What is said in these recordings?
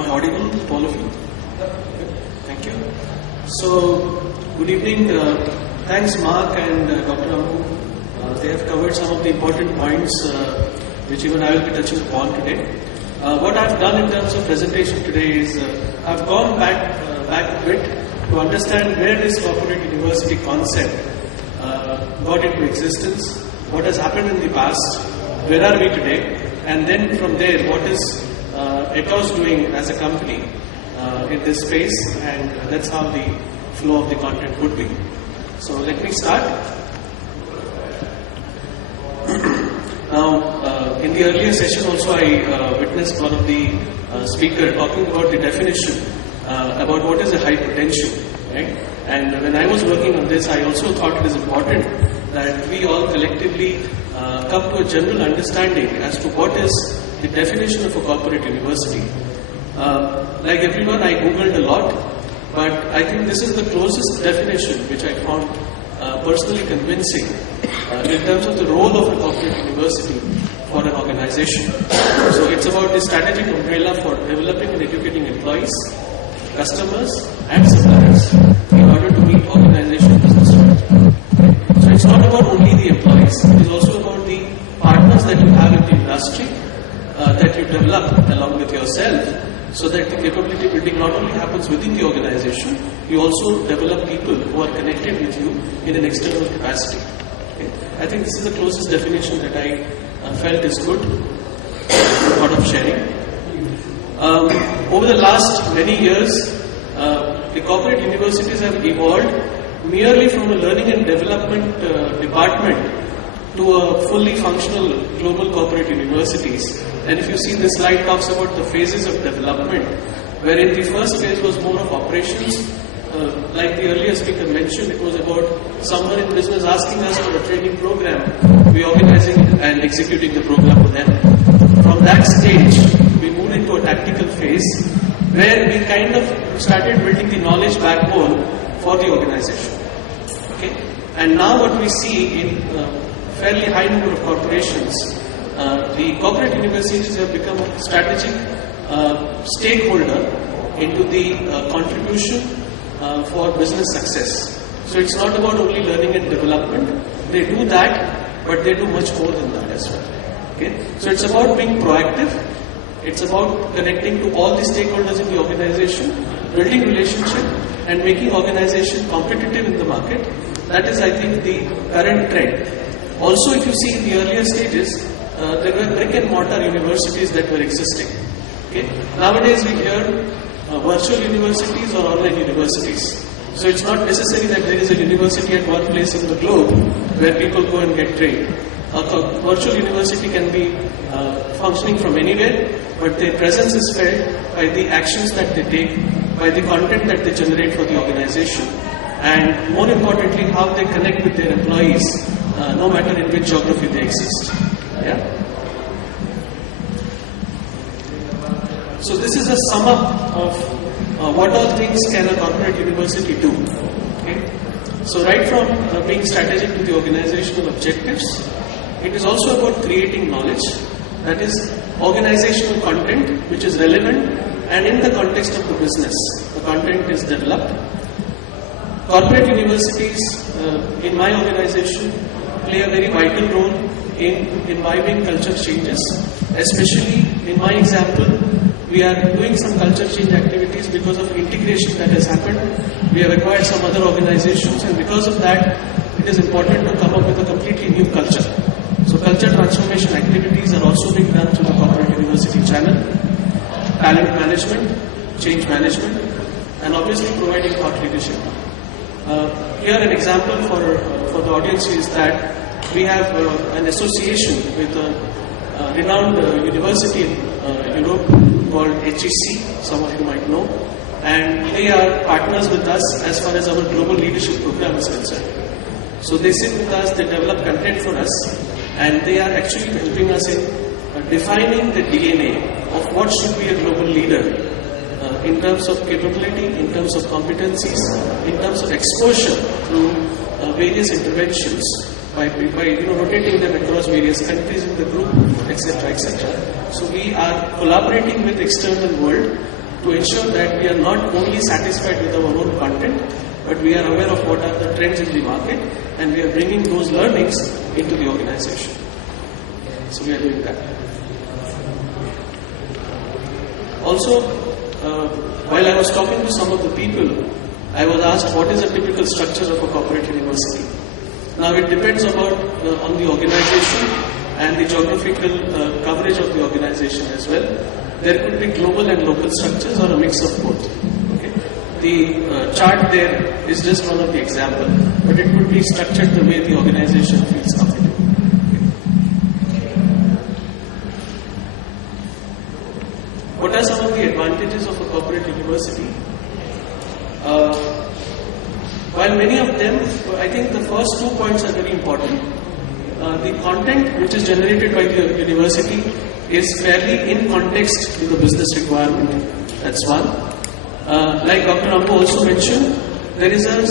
Am I audible to all of you? Thank you. So, good evening. Thanks Mark and Dr. Anup. They have covered some of the important points which even I will be touching upon today. What I have done in terms of presentation today is I have gone back a bit to understand where this corporate university concept got into existence, what has happened in the past, where are we today, and then from there what is Atos doing as a company in this space, and that's how the flow of the content would be. So let me start. Now, in the earlier session also I witnessed one of the speaker talking about the definition about what is a high potential, right? And when I was working on this, I also thought it is important that we all collectively come to a general understanding as to what is the definition of a corporate university. Like everyone, I googled a lot, but I think this is the closest definition which I found personally convincing in terms of the role of a corporate university for an organization. So it's about the strategic umbrella for developing and educating employees, customers and suppliers in order to meet organizational business strategy. So it's not about only the employees, it is also about the partners that you have in the industry that you develop along with yourself, so that the capability building not only happens within the organization, you also develop people who are connected with you in an external capacity. Okay? I think this is the closest definition that I felt is good, part of sharing. Over the last many years, the corporate universities have evolved merely from a learning and development department to a fully functional global corporate universities. And if you see, this slide talks about the phases of development, wherein the first phase was more of operations. Like the earlier speaker mentioned, it was about someone in business asking us for a training program, we organizing and executing the program for them. From that stage, we moved into a tactical phase where we kind of started building the knowledge backbone for the organization. Okay? And now what we see in fairly high number of corporations, the corporate universities have become a strategic stakeholder into the contribution for business success. So it's not about only learning and development. They do that, but they do much more than that as well. Okay? So it's about being proactive. It's about connecting to all the stakeholders in the organization, building relationship, and making organization competitive in the market. That is, I think, the current trend. Also, if you see in the earlier stages, there were brick and mortar universities that were existing. Okay? Nowadays, we hear virtual universities or online universities. So it's not necessary that there is a university at one place in the globe where people go and get trained. A virtual university can be functioning from anywhere, but their presence is felt by the actions that they take, by the content that they generate for the organization, and more importantly, how they connect with their employees, no matter in which geography they exist. Yeah? So this is a sum up of what all things can a corporate university do. Okay? So right from being strategic to the organizational objectives, it is also about creating knowledge, that is organizational content which is relevant and in the context of the business. The content is developed. Corporate universities in my organization play a very vital role in imbibing culture changes. Especially in my example, we are doing some culture change activities because of integration that has happened. We have acquired some other organizations, and because of that, it is important to come up with a completely new culture. So culture transformation activities are also being done through the corporate university channel, talent management, change management, and obviously providing thought leadership. Here an example for the audience is that we have an association with a renowned university in Europe called HEC, some of you might know, and they are partners with us as far as our global leadership program is concerned. So they sit with us, they develop content for us, and they are actually helping us in defining the DNA of what should be a global leader in terms of capability, in terms of competencies, in terms of exposure through various interventions by rotating them across various countries in the group, etc., etc. So we are collaborating with external world to ensure that we are not only satisfied with our own content, but we are aware of what are the trends in the market, and we are bringing those learnings into the organization. So we are doing that. Also, while I was talking to some of the people, I was asked what is a typical structure of a corporate university. Now it depends on the organization and the geographical coverage of the organization as well. There could be global and local structures or a mix of both. Okay? The chart there is just one of the examples, but it could be structured the way the organization feels comfortable. What are some of the advantages of a corporate university? While many of them, I think the first 2 points are very important. The content which is generated by the university is fairly in context with the business requirement. That's one. Like Dr. Ambu also mentioned, there is a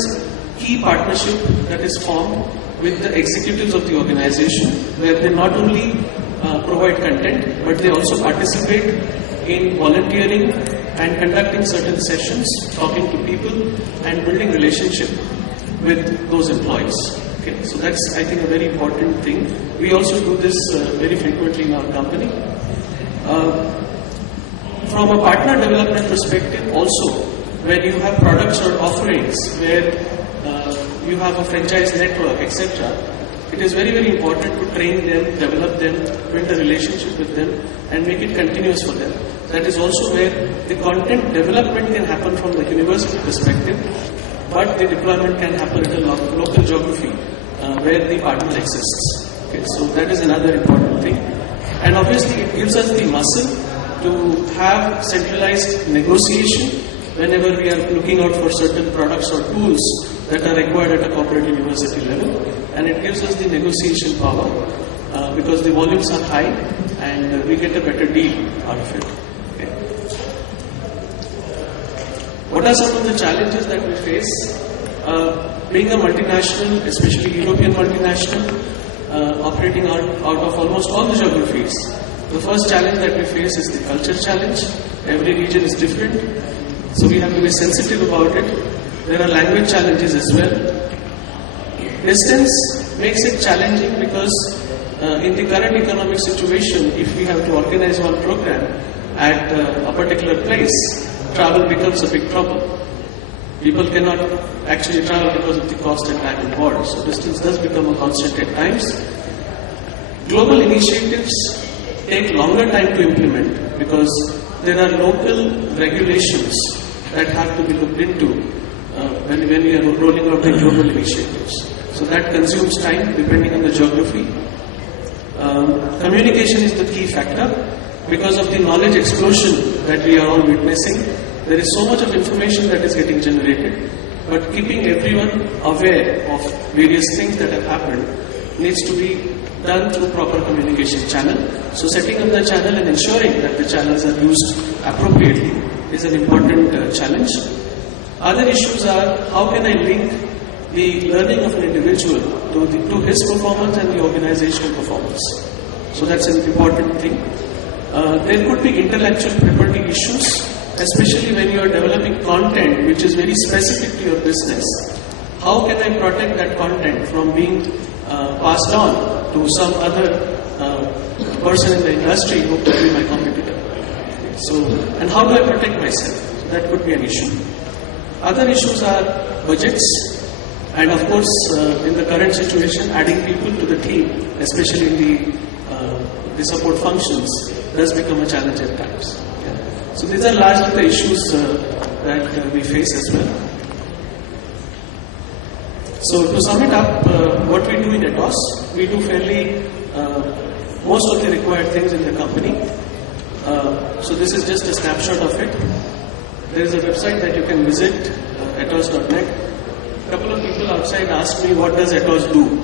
key partnership that is formed with the executives of the organization, where they not only provide content, but they also participate in volunteering and conducting certain sessions, talking to people and building relationship with those employees. Okay, so that's, I think, a very important thing. We also do this very frequently in our company. From a partner development perspective also, when you have products or offerings where you have a franchise network, etc., it is very, very important to train them, develop them, build a relationship with them, and make it continuous for them. That is also where the content development can happen from the university perspective, but the deployment can happen at a local geography where the partner exists. Okay, so that is another important thing. And obviously it gives us the muscle to have centralized negotiation whenever we are looking out for certain products or tools that are required at a corporate university level. And it gives us the negotiation power because the volumes are high and we get a better deal out of it. Okay. What are some of the challenges that we face? Being a multinational, especially European multinational, operating out of almost all the geographies, the first challenge that we face is the culture challenge. Every region is different, so we have to be sensitive about it. There are language challenges as well. Distance makes it challenging because in the current economic situation, if we have to organize one program at a particular place, travel becomes a big trouble. People cannot actually travel because of the cost and time involved. So distance does become a constant at times. Global initiatives take longer time to implement because there are local regulations that have to be looked into when we are rolling out the global initiatives. So that consumes time depending on the geography. Communication is the key factor. Because of the knowledge explosion that we are all witnessing, there is so much of information that is getting generated, but keeping everyone aware of various things that have happened needs to be done through proper communication channel. So setting up the channel and ensuring that the channels are used appropriately is an important challenge. Other issues are, how can I link the learning of an individual to his performance and the organizational performance? So that's an important thing. There could be intellectual property issues, especially when you are developing content which is very specific to your business. How can I protect that content from being passed on to some other person in the industry who could be my competitor? So, and how do I protect myself? So that could be an issue. Other issues are budgets, and of course, in the current situation, adding people to the team, especially in the support functions, does become a challenge at times. Yeah. So these are largely the issues that we face as well. So to sum it up, what we do in Atos, we do fairly most of the required things in the company. So this is just a snapshot of it. There is a website that you can visit, atos.net. A couple of people outside asked me, what does Atos do?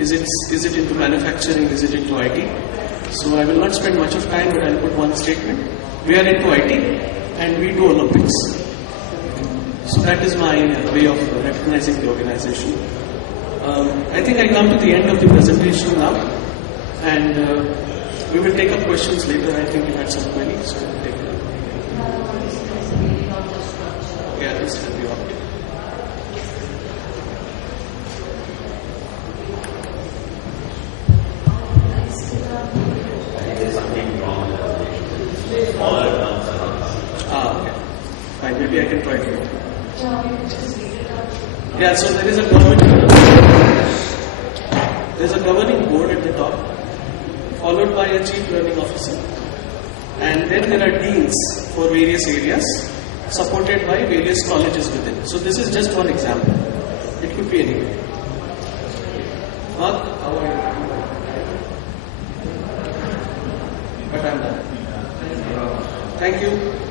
Is it into manufacturing? Is it into IT? So I will not spend much of time, but I'll put one statement. We are into IT and we do Olympics. So that is my way of recognizing the organization. I think I come to the end of the presentation now, and we will take up questions later. I think you had some queries, so we'll take them. best help you out. There's something wrong with the relationship. Smaller terms are not covered. Okay. Fine, maybe I can try to. Yeah, so there is a governing board at the top, followed by a chief learning officer. And then there are deans for various areas, supported by various colleges within. So this is just one example. It could be anywhere. Mark, how are you? But I'm done. Thank you.